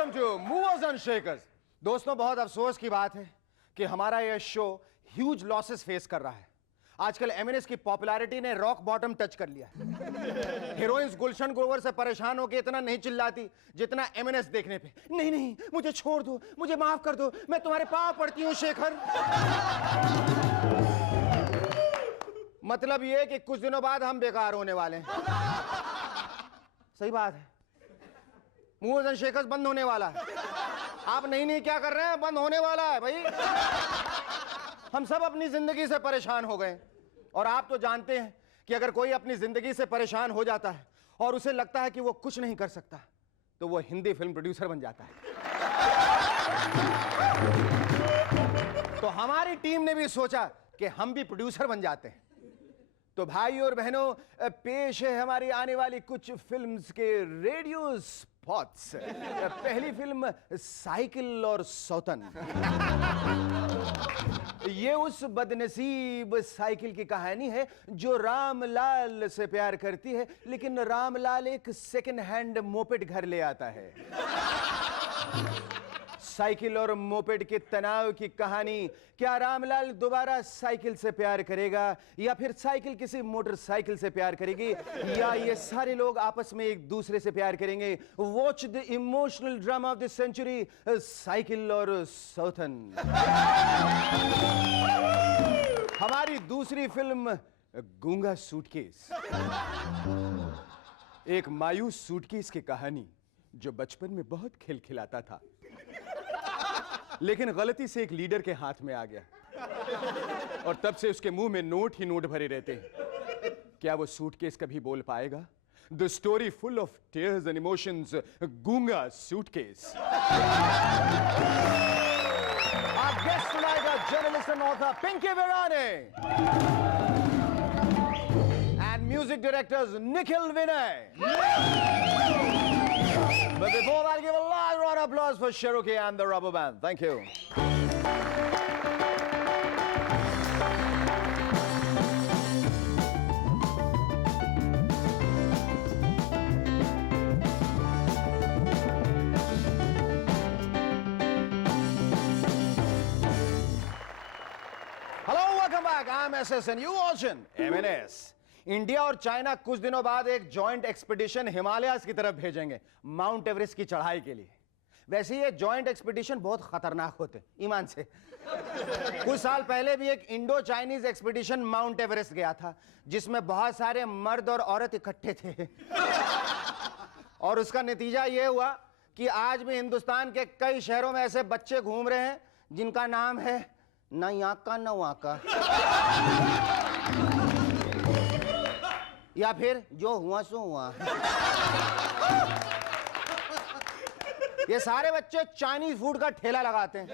Welcome to movers and shakers. दोस्तों, बहुत अफसोस की बात है कि हमारा यह शो ह्यूज लॉसेस फेस कर रहा है। आजकल एमएनएस की पॉपुलैरिटी ने रॉक बॉटम टच कर लिया। हीरोइंस गुलशन ग्रोवर से परेशान होकर इतना नहीं चिल्लाती जितना एमएनएस देखने पे। नहीं नहीं, मुझे छोड़ दो, मुझे माफ कर दो, मैं तुम्हारे पांव पड़ती हूं शेखर। मतलब यह कि कुछ दिनों बाद हम बेकार होने वाले हैं। सही बात है, मूवर्स एंड शेकर्स बंद होने वाला है। आप नहीं क्या कर रहे हैं, बंद होने वाला है भाई। हम सब अपनी जिंदगी से परेशान हो गए और आप तो जानते हैं कि अगर कोई अपनी जिंदगी से परेशान हो जाता है और उसे लगता है कि वो कुछ नहीं कर सकता तो वो हिंदी फिल्म प्रोड्यूसर बन जाता है। तो हमारी टीम ने भी सोचा कि हम भी प्रोड्यूसर बन जाते हैं। तो भाई और बहनों, पेश है हमारी आने वाली कुछ फिल्म्स के रेडियो स्पॉट्स। पहली फिल्म साइकिल और सौतन। ये उस बदनसीब साइकिल की कहानी है जो रामलाल से प्यार करती है, लेकिन रामलाल एक सेकंड हैंड मोपेड घर ले आता है। साइकिल और मोपेड के तनाव की कहानी। क्या रामलाल दोबारा साइकिल से प्यार करेगा या फिर साइकिल किसी मोटरसाइकिल से प्यार करेगी, या ये सारे लोग आपस में एक दूसरे से प्यार करेंगे? Watch the emotional drama of the century, cycle और सौतन। हमारी दूसरी फिल्म गूंगा सूटकेस। एक मायूस सूटकेस की कहानी जो बचपन में बहुत खिलखिलाता था लेकिन गलती से एक लीडर के हाथ में आ गया और तब से उसके मुंह में नोट ही नोट भरे रहते हैं। क्या वो सूटकेस कभी बोल पाएगा? The story full of tears and emotions, गूंगा suitcase. Our guest tonight are journalist and author Pinky Virani and music directors Nikhil Vinay. But before that, give a loud round of applause for Cherokee and the Rubber Band. Thank you. Hello, welcome back. I'm SS and you watching MNS. India और China कुछ दिनों बाद एक joint expedition Himalayas की तरफ भेजेंगे mount Everest की चढ़ाई के लिए। वैसे ये जॉइंट एक्सपीडिशन बहुत खतरनाक होते, ईमान से। कुछ साल पहले भी एक Indo Chinese expedition mount Everest गया था जिसमें बहुत सारे मर्द और औरत इकट्ठे थे। और उसका नतीजा ये हुआ कि आज भी हिंदुस्तान के कई शहरों में ऐसे बच्चे घूम रहे हैं जिनका नाम है न याका न वाका, या फिर जो हुआ सो हुआ। ये सारे बच्चे चाइनीज फूड का ठेला लगाते हैं,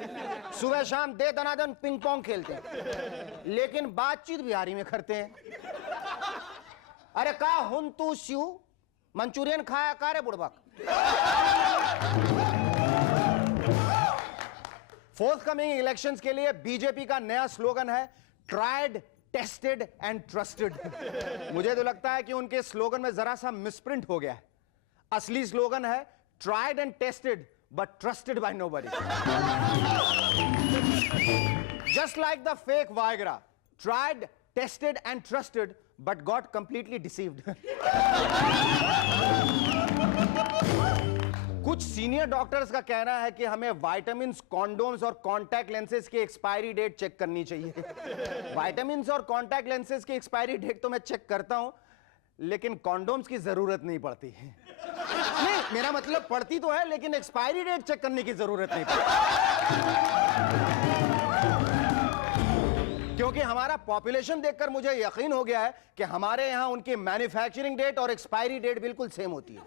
सुबह शाम दे दनादन पिंग पोंग खेलते हैं, लेकिन बातचीत बिहारी में करते हैं। अरे का हुन तू स्यू मंचूरियन खाया का रे बुड़बक। फोर्थकमिंग इलेक्शंस के लिए बीजेपी का नया स्लोगन है ट्राइड, टेस्टेड एंड ट्रस्टेड। मुझे तो लगता है कि उनके स्लोगन में जरा सा मिसप्रिंट हो गया है। असली स्लोगन है tried and tested but trusted bye nobody. Just like the fake Viagra, tried, tested and trusted but got completely deceived. कुछ सीनियर डॉक्टर्स का कहना है कि हमें विटामिन्स, कॉन्डोम्स और कॉन्टैक्ट लेंसेज की एक्सपायरी डेट चेक करनी चाहिए। विटामिन्स और कॉन्टैक्ट लेंसेज की एक्सपायरी डेट तो मैं चेक करता हूं, लेकिन कॉन्डोम्स की जरूरत नहीं पड़ती है। नहीं, मेरा मतलब पड़ती तो है लेकिन एक्सपायरी डेट चेक करने की जरूरत नहीं पड़ती, क्योंकि हमारा पॉपुलेशन देखकर मुझे यकीन हो गया है कि हमारे यहां उनकी मैन्युफैक्चरिंग डेट और एक्सपायरी डेट बिल्कुल सेम होती है।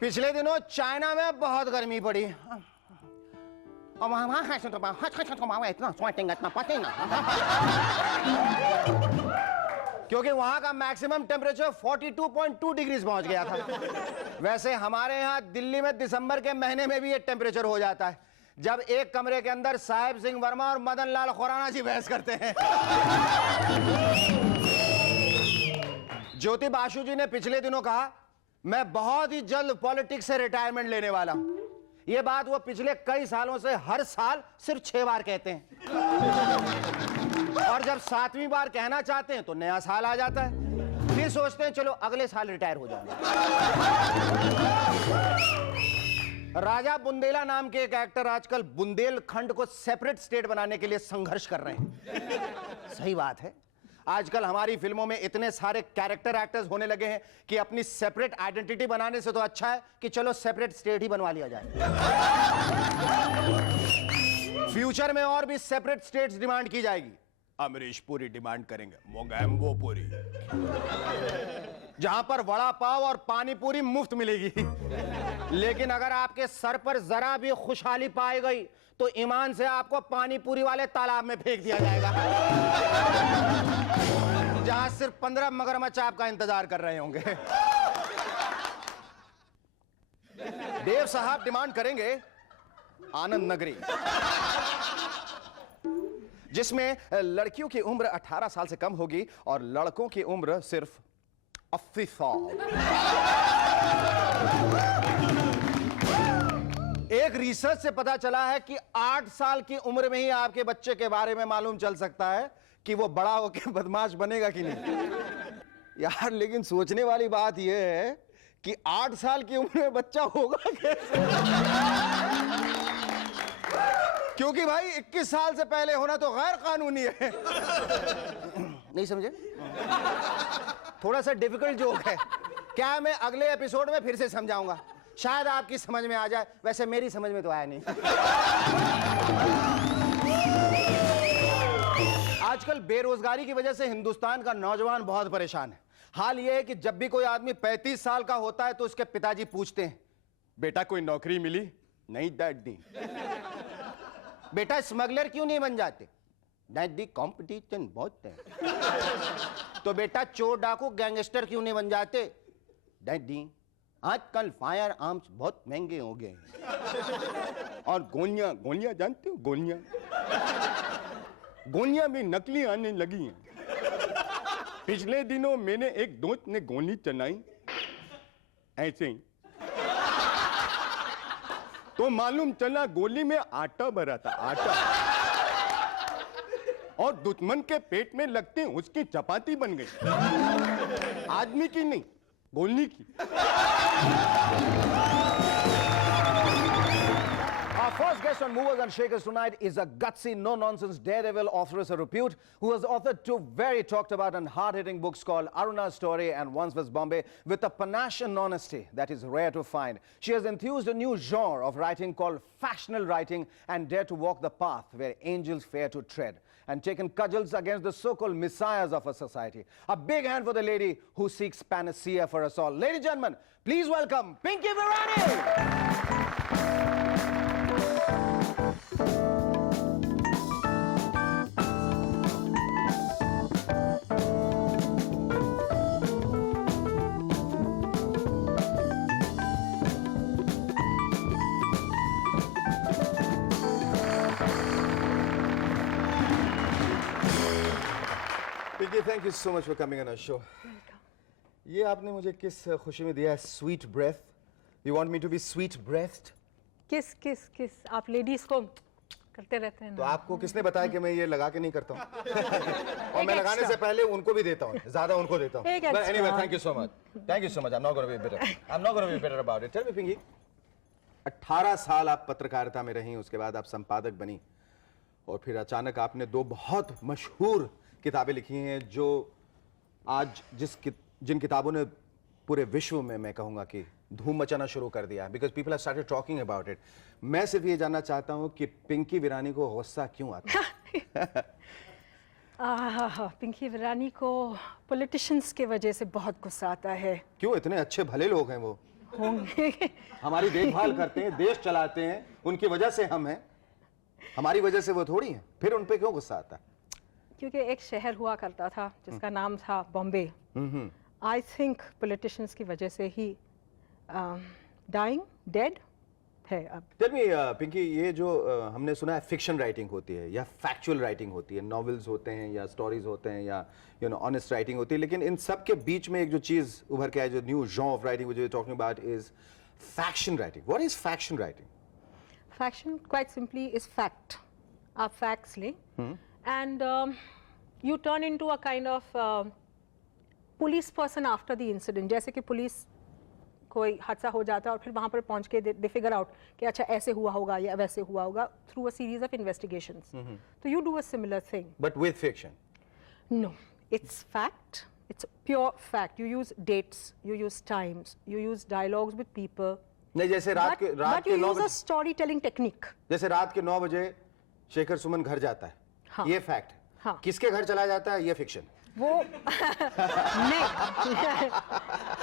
पिछले दिनों चाइना में बहुत गर्मी पड़ी और क्योंकि वहां का मैक्सिमम टेम्परेचर 42.2 डिग्रीज पहुंच गया था। वैसे हमारे यहां दिल्ली में दिसंबर के महीने में भी ये टेम्परेचर हो जाता है जब एक कमरे के अंदर साहिब सिंह वर्मा और मदन लाल खुराना जी बहस करते हैं। ज्योति बासु जी ने पिछले दिनों कहा मैं बहुत ही जल्द पॉलिटिक्स से रिटायरमेंट लेने वाला हूं। ये बात वो पिछले कई सालों से हर साल सिर्फ 6 बार कहते हैं, और जब 7वीं बार कहना चाहते हैं तो नया साल आ जाता है, फिर सोचते हैं चलो अगले साल रिटायर हो जाएंगे। राजा बुंदेला नाम के एक एक्टर आजकल बुंदेलखंड को सेपरेट स्टेट बनाने के लिए संघर्ष कर रहे हैं। सही बात है, आजकल हमारी फिल्मों में इतने सारे कैरेक्टर एक्टर्स होने लगे हैं कि अपनी सेपरेट आइडेंटिटी बनाने से तो अच्छा है कि चलो सेपरेट स्टेट ही बनवा लिया जाए। फ्यूचर में और भी सेपरेट स्टेट्स डिमांड की जाएगी। अमरीश पुरी डिमांड करेंगे मोगैम्बो पुरी, जहां पर वड़ा पाव और पानी पूरी मुफ्त मिलेगी। लेकिन अगर आपके सर पर जरा भी खुशहाली पाई गई तो ईमान से आपको पानी पूरी वाले तालाब में फेंक दिया जाएगा, जहां सिर्फ 15 मगरमच्छ आपका इंतजार कर रहे होंगे। देव साहब डिमांड करेंगे आनंद नगरी, जिसमें लड़कियों की उम्र 18 साल से कम होगी और लड़कों की उम्र सिर्फ 80 साल। एक रिसर्च से पता चला है कि 8 साल की उम्र में ही आपके बच्चे के बारे में मालूम चल सकता है कि वो बड़ा होकर बदमाश बनेगा कि नहीं। यार लेकिन सोचने वाली बात यह है कि 8 साल की उम्र में बच्चा होगा कैसे? क्योंकि भाई 21 साल से पहले होना तो गैर कानूनी है। नहीं समझे? थोड़ा सा डिफिकल्ट जोक है, क्या मैं अगले एपिसोड में फिर से समझाऊंगा, शायद आपकी समझ में आ जाए। वैसे मेरी समझ में तो आया नहीं। आजकल बेरोजगारी की वजह से हिंदुस्तान का नौजवान बहुत परेशान है। हाल यह है कि जब भी कोई आदमी 35 साल का होता है तो उसके पिताजी पूछते हैं, बेटा कोई नौकरी मिली? नहीं डैडी। बेटा स्मगलर क्यों नहीं बन जाते? डैडी कंपटीशन बहुत है। तो बेटा चोर डाकू गैंगस्टर क्यों नहीं बन जाते? डैडी आजकल फायर आर्म्स बहुत महंगे हो गए हैं। और गोलियां, गोलियां जानते हो? गोलियां गोलियां भी नकली आने लगी हैं। पिछले दिनों मैंने एक दोस्त ने गोली चलाई ऐसे ही, तो मालूम चला गोली में आटा भरा था, आटा, और दुश्मन के पेट में लगते उसकी चपाती बन गई। आदमी की नहीं, गोली की। Our first guest on Movers and Shakers tonight is a gutsy, no-nonsense daredevil authoress of repute who has authored 2 very talked about and hard-hitting books called Aruna's Story and Once Was Bombay, with a panache and honesty that is rare to find. She has enthused a new genre of writing called factional writing and dared to walk the path where angels fear to tread, and taken cudgels against the so-called messiahs of our society. A big hand for the lady who seeks panacea for us all. Ladies and gentlemen, please welcome Pinky Virani! Pinky, thank you so much for coming on our show. Welcome. ये आपने मुझे किस खुशी में दिया है? Sweet breath. You want me to be sweet breathed? किस किस किस आप लेडीज को करते रहते हैं तो ना। आपको किसने बताया कि मैं ये लगा के नहीं करता हूँ? और मैं लगाने से पहले उनको भी देता हूँ, ज्यादा उनको देता हूँ। एक But extra. anyway, thank you so much. Thank you so much. I'm not going to be bitter. I'm not going to be bitter about it. Tell me, Pinky. 18 साल आप पत्रकारिता में रही, उसके बाद आप संपादक बनी, और फिर अचानक आपने 2 बहुत मशहूर किताबें लिखी हैं जो आज जिन किताबों ने पूरे विश्व में, मैं कहूँगा कि धूम मचाना शुरू कर दिया, because people have started talking about it. मैं सिर्फ ये जानना चाहता हूँ कि पिंकी विरानी को गुस्सा क्यों आता है? पिंकी विरानी को पॉलिटिशियंस की वजह से बहुत गुस्सा आता है। क्यों? इतने अच्छे भले लोग हैं वो, होंगे। हमारी देखभाल करते हैं, देश चलाते हैं, उनकी वजह से हम हैं, हमारी वजह से वो थोड़ी हैं। फिर उन पे क्यों गुस्सा आता है? क्योंकि एक शहर हुआ करता था जिसका नाम था बॉम्बे। आई थिंक पॉलिटिशियंस की वजह से ही डाइंग, डेड, है अब। टेल मी पिंकी, ये जो हमने सुना है फिक्शन राइटिंग होती है या फैक्चुअल राइटिंग होती है, नॉवेल्स होते हैं या स्टोरीज होते हैं या ऑनेस्ट राइटिंग होती है, लेकिन इन सब के बीच में एक जो चीज उभर के आई, जो new genre of writing which we are talking about is faction writing. What is faction writing? Faction quite simply is fact. आप फैक्ट्स लें and you turn into a kind of police person after the incident. जैसे कि police कोई हादसा हो जाता है और फिर वहाँ पर पहुँच के दे फिगर आउट कि अच्छा ऐसे हुआ होगा या वैसे हुआ होगा through a series of investigations. तो you do a similar thing. But with fiction? No, it's fact. It's pure fact. You use dates, you use times, you use dialogues with people. नहीं, जैसे रात के but you 9 use a बजे, storytelling technique. जैसे रात के 9 बजे शेखर सुमन घर जाता है, हाँ. ये फैक्ट. हाँ. किसके घर चला जाता है, ये फिक्शन. वो नहीं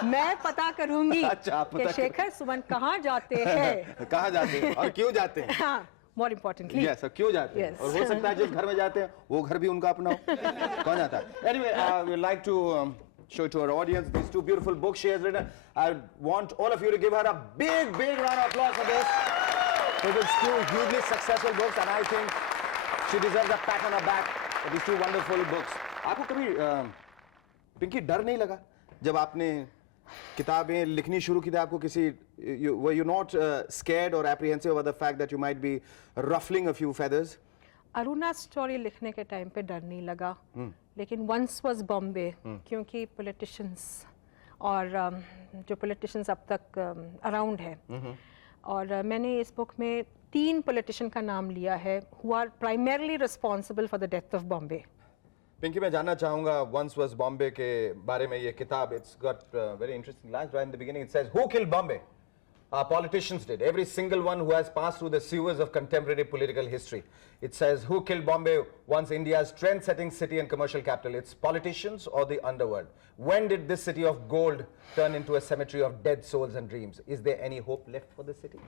मैं पता करूंगी अच्छा, आप पता कि शेखर सुमन कहाँ जाते हैं. कहाँ जाते हैं और क्यों जाते हैं. हाँ, more importantly. Yes, क्यों जाते हैं. Yes. और हो सकता है जिस घर में जाते हैं वो घर भी उनका अपना हो. कौन जाता है. Anyway, we like to show to our audience these two beautiful books she has written. I want all of you to give her a big round of applause for this. So these two hugely successful books, and I think she deserves a pat on her back for these two wonderful books. आपको कभी पिंकी डर नहीं लगा जब आपने किताबें लिखनी शुरू की थी? आपको किसी were you not scared or apprehensive about the fact that you might be ruffling a few feathers? Aruna story लिखने के टाइम पे डर नहीं लगा, लेकिन वंस वाज बॉम्बे, क्योंकि पॉलिटिशियंस और जो पॉलिटिशियंस अब तक अराउंड है, और मैंने इस बुक में 3 पॉलिटिशियन का नाम लिया है who are primarily responsible for the death of Bombay. Pinky, मैं जानना चाहूंगा वंस वाज बॉम्बे के बारे में. ये किताब, it's got very interesting lines right in the beginning. It says who killed Bombay? Our politicians did. Every single one who has passed through the sewers of contemporary political history. It says, who killed Bombay, once India's trend-setting city and commercial capital? It's politicians or the underworld? When did this city of gold turn into a cemetery of dead souls and dreams? Is there any hope left for the city?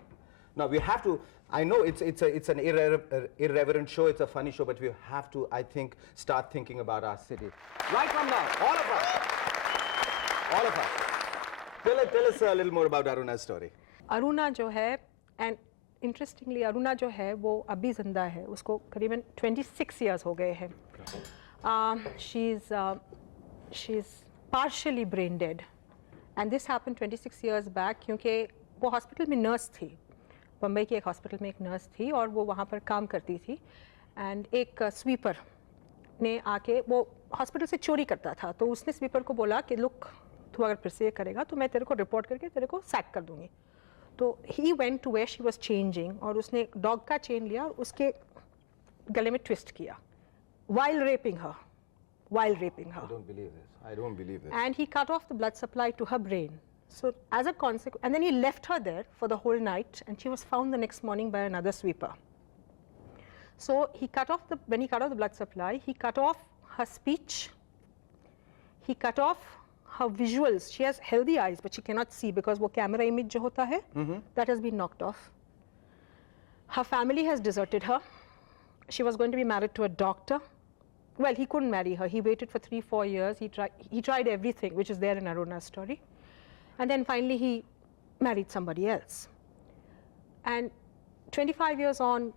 Now we have to, I know it's an irreverent show, it's a funny show, but we have to, I think, start thinking about our city. Right from now, all of us. All of us. Tell us a little more about Aruna's story. Aruna जो है, and interestingly Aruna जो है वो अभी जिंदा है. उसको करीबन 26 इयर्स हो गए हैं. She is partially brain dead, and this happened 26 years back, क्योंकि वो हॉस्पिटल में नर्स थी. बम्बई की एक हॉस्पिटल में एक नर्स थी और वो वहाँ पर काम करती थी. एंड एक स्वीपर ने आके, वो हॉस्पिटल से चोरी करता था, तो उसने स्वीपर को बोला कि लुक, तू अगर फिर से ये करेगा तो मैं तेरे को रिपोर्ट करके तेरे को सैक कर दूंगी. तो he went to where she was changing, और उसने डॉग का चेन लिया और उसके गले में ट्विस्ट किया while raping her. I don't believe this. And he cut off the blood supply to her brain. So as a consequence, and then he left her there for the whole night, and she was found the next morning by another sweeper. So when he cut off the blood supply, he cut off her speech, he cut off her visuals. She has healthy eyes, but she cannot see because वो camera image जो होता है, that has been knocked off. Her family has deserted her. She was going to be married to a doctor. Well, he couldn't marry her. He waited for 3-4 years. He tried everything, which is there in Aruna's story. And then finally he married somebody else. And 25 years on,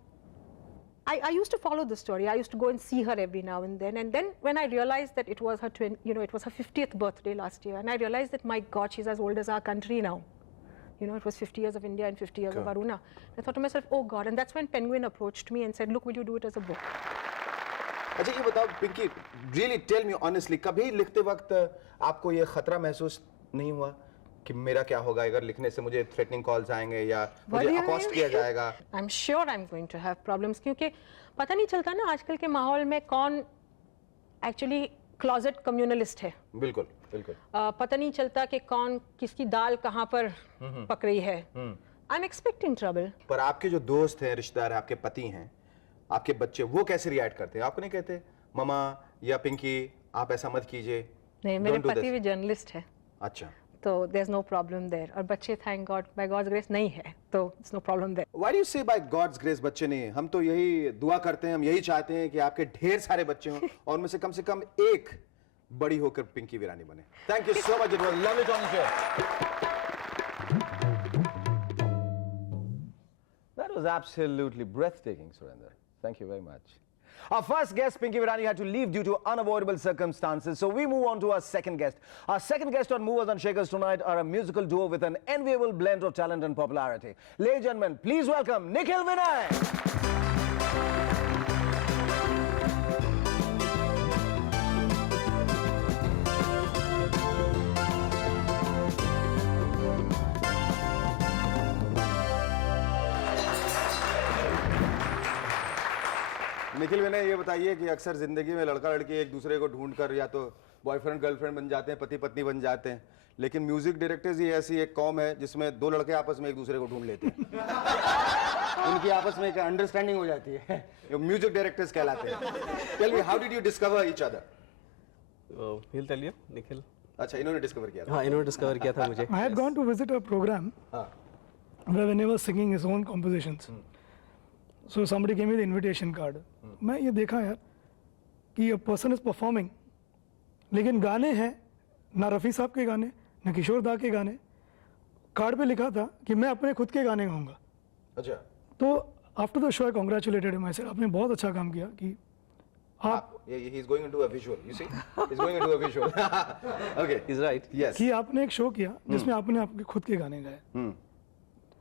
I used to follow the story. I used to go and see her every now and then. And then when I realized that it was her it was her 50th birthday last year, and I realized that, my God, she's as old as our country now. It was 50 years of India and 50 years of Aruna. I thought to myself, oh God, and that's when Penguin approached me and said, look, will you do it as a book? अच्छा, ये बताओ Pinky, really tell me honestly, कभी लिखते वक्त आपको ये खतरा महसूस नहीं हुआ कि मेरा क्या होगा अगर लिखने से मुझे थ्रेटनिंग कॉल्स आएंगे या मुझे अकॉस्ट किया जाएगा? I'm sure I'm going to have problems, क्योंकि पता नहीं चलता ना आजकल के माहौल में कौन एक्चुअली क्लोजेट कम्युनलिस्ट है. बिल्कुल. पता नहीं चलता कि कौन किसकी दाल कहाँ पर पक रही है. I'm expecting trouble. पर आपके जो दोस्त हैं, रिश्तेदार हैं, आपके पति हैं, आपके बच्चे, वो कैसे रिएक्ट करते हैं? आपको नहीं कहते मामा या पिंकी आप ऐसा मत कीजिए? नहीं, मेरे पति भी जर्नलिस्ट है. अच्छा. तो there's no problem there. और बच्चे thank God by God's grace नहीं है, तो it's no problem there. Why do you say by God's grace बच्चे नहीं है? हम तो यही दुआ करते हैं, हम यही चाहते हैं कि आपके ढेर सारे बच्चे हों और उनमें से कम एक बड़ी होकर पिंकी वीरानी बने. Thank you so much. It was lovely talking to you. was absolutely breathtaking, Surinder. Thank you very much. Our first guest, Pinky Virani, had to leave due to unavoidable circumstances, so we move on to our second guest. Our second guest on Movers and Shakers tonight are a musical duo with an enviable blend of talent and popularity. Ladies and gentlemen, please welcome Nikhil Vinay. Nikhil विनय, ये बताइए कि अक्सर जिंदगी में लड़का लड़की एक दूसरे को ढूंढकर या तो बॉयफ्रेंड गर्लफ्रेंड बन जाते हैं, पति पत्नी बन जाते हैं, लेकिन म्यूजिक डायरेक्टर्स ही ऐसी एक कौम है जिसमें दो लड़के आपस में एक दूसरे को ढूंढ लेते हैं। उनकी आपस में एक अंडरस्टैंडिंग हो जाती है, जो म्यूजिक डायरेक्टर्स कहलाते हैं। Tell me, how did you discover each other? he'll tell you, Nikhil. अच्छा, इन्होंने डिस्कवर किया था। हाँ, इन्होंने डिस्कवर किया था मुझे। I had gone to visit a program where Vinay was singing his own compositions. So somebody gave me the invitation card. मैं ये देखा यार कि a person is performing, लेकिन गाने हैं ना रफ़ी साहब के गाने ना किशोर दा के गाने। कार्ड पे लिखा था कि मैं अपने खुद के गाने गाऊंगा। अच्छा, तो after the show I congratulated him. I said आपने बहुत अच्छा काम किया कि आप he is going into a visual, you see? He's going into a visual. Okay, He's right. yes. कि आपने एक शो किया जिसमें आपने आपके खुद के गाने गाए।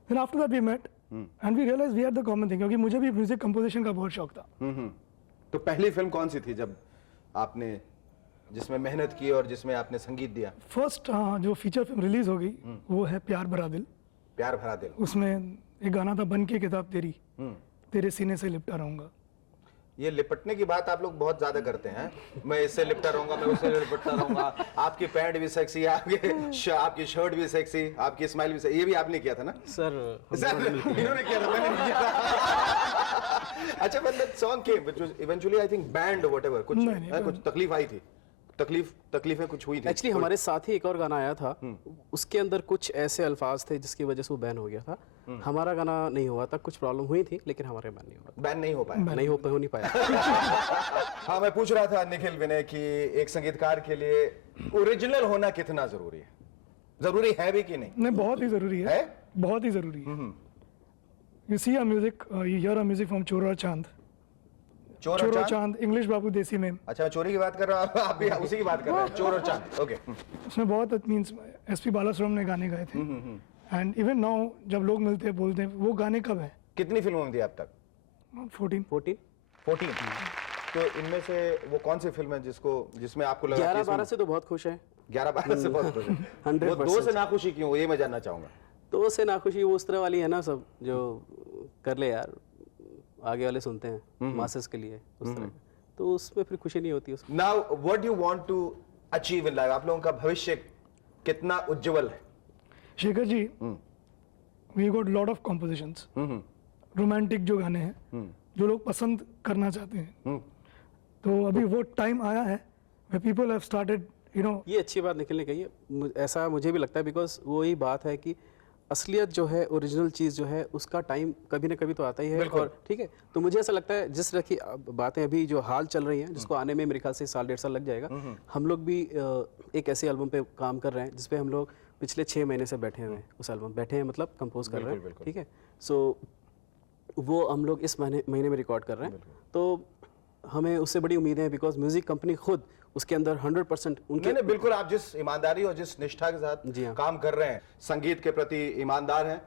Then after that we met and we realized we had the common thing, क्योंकि मुझे भी म्यूजिक कंपोजिशन का बहुत शौक था। तो पहली फिल्म कौन सी थी जब आपने जिसमें मेहनत की और जिसमें आपने संगीत दिया? फर्स्ट जो फीचर फिल्म रिलीज हो गई वो है प्यार भरा दिल। प्यार भरा दिल। उसमें एक गाना था बन के किताब तेरी, तेरे सीने से लिपटा रहूंगा। ये लिपटने की बात आप लोग बहुत ज्यादा करते हैं। मैं इससे लिपटा रहूंगा, मैं उससे लिपटता रहूंगा। आपकी पैंट भी सेक्सी, आपकी शर्ट भी सेक्सी, आपकी स्माइल भी सेक्सी। ये भी आपने किया था ना सर, इन्होंने किया था, मैंने नहीं किया था। अच्छा, when that song came, which was eventually I think banned or whatever, कुछ तकलीफ आई थी, तकलीफें कुछ हुई थी। एक्चुअली हमारे साथ ही एक और गाना आया था, उसके अंदर कुछ ऐसे अल्फाज थे जिसकी वजह से वो बैन हो गया था। हमारा गाना नहीं हुआ था, कुछ प्रॉब्लम हुई थी, लेकिन हमारे बैन नहीं हुआ। बैन नहीं हो पाया? नहीं हो नहीं पाया। हाँ, मैं पूछ रहा था निखिल विनय कि एक संगीतकार के लिए ओरिजिनल होना कितना जरूरी है? जरूरी है भी कि नहीं? नहीं, बहुत ही जरूरी है, बहुत ही जरूरी है। You see our music, you hear our music from चोर और चांद। चोर और चांद, इंग्लिश बाबू देसी में। अच्छा, मैं चोरी की बात कर रहा हूँ, आप भी उसी की बात कर रहे हैं। चोर और चांद, ओके। उसमें बहुत मींस एसपी बालासुब्रमण्यम ने गाने गाए थे। एंड इवन नाउ जब लोग मिलते हैं बोलते हैं वो गाने कब है? कितनी फिल्मों में थी अब तक? 14। तो इनमें से वो कौन सी फिल्म है जिसमें आपको लगा 11-12 से तो बहुत खुश है। 11-12 से बहुत खुश है। 100%। वो 2 से नाखुशी क्यों, ये मैं जानना चाहूंगा। 2 से नाखुशी वो उस तरह वाली है ना, सब जो कर ले यार, आगे वाले सुनते हैं मासेस के लिए, उस तरह। तो उसमें फिर खुशी नहीं होती उसमें। Now what do you want to achieve in life? आप लोगों का भविष्य कितना उज्जवल है? Shekhar ji, we got lot of compositions, romantic जो गाने हैं जो लोग पसंद करना चाहते हैं। तो अभी वो टाइम आया है where people have started, you know। ये अच्छी बात निकलने गई है, ऐसा मुझे भी लगता है, बिकॉज वही बात है कि असलियत जो है, ओरिजिनल चीज़ जो है, उसका टाइम कभी ना कभी तो आता ही है। और ठीक है, तो मुझे ऐसा लगता है जिस तरह की बातें अभी जो हाल चल रही हैं, जिसको आने में मेरे ख्याल से 1-1.5 साल लग जाएगा, हम लोग भी एक ऐसे एल्बम पे काम कर रहे हैं जिसपे हम लोग पिछले 6 महीने से बैठे हुए हैं। उस एल्बम बैठे हैं मतलब कंपोज कर रहे हैं, ठीक है। सो वो हम लोग इस महीने में रिकॉर्ड कर रहे हैं। तो हमें उससे बड़ी उम्मीदें हैं, बिकॉज म्यूजिक कंपनी खुद उसके अंदर 100% उनके नहीं, बिल्कुल, आप जिस ईमानदारी और जिस निष्ठा के साथ काम कर रहे हैं, संगीत के प्रति ईमानदार हैं।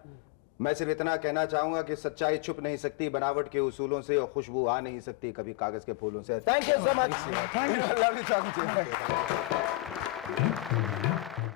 मैं सिर्फ इतना कहना चाहूंगा कि सच्चाई छुप नहीं सकती बनावट के उसूलों से, और खुशबू आ नहीं सकती कभी कागज के फूलों से। Thank you so much, thank you, love you talking to you.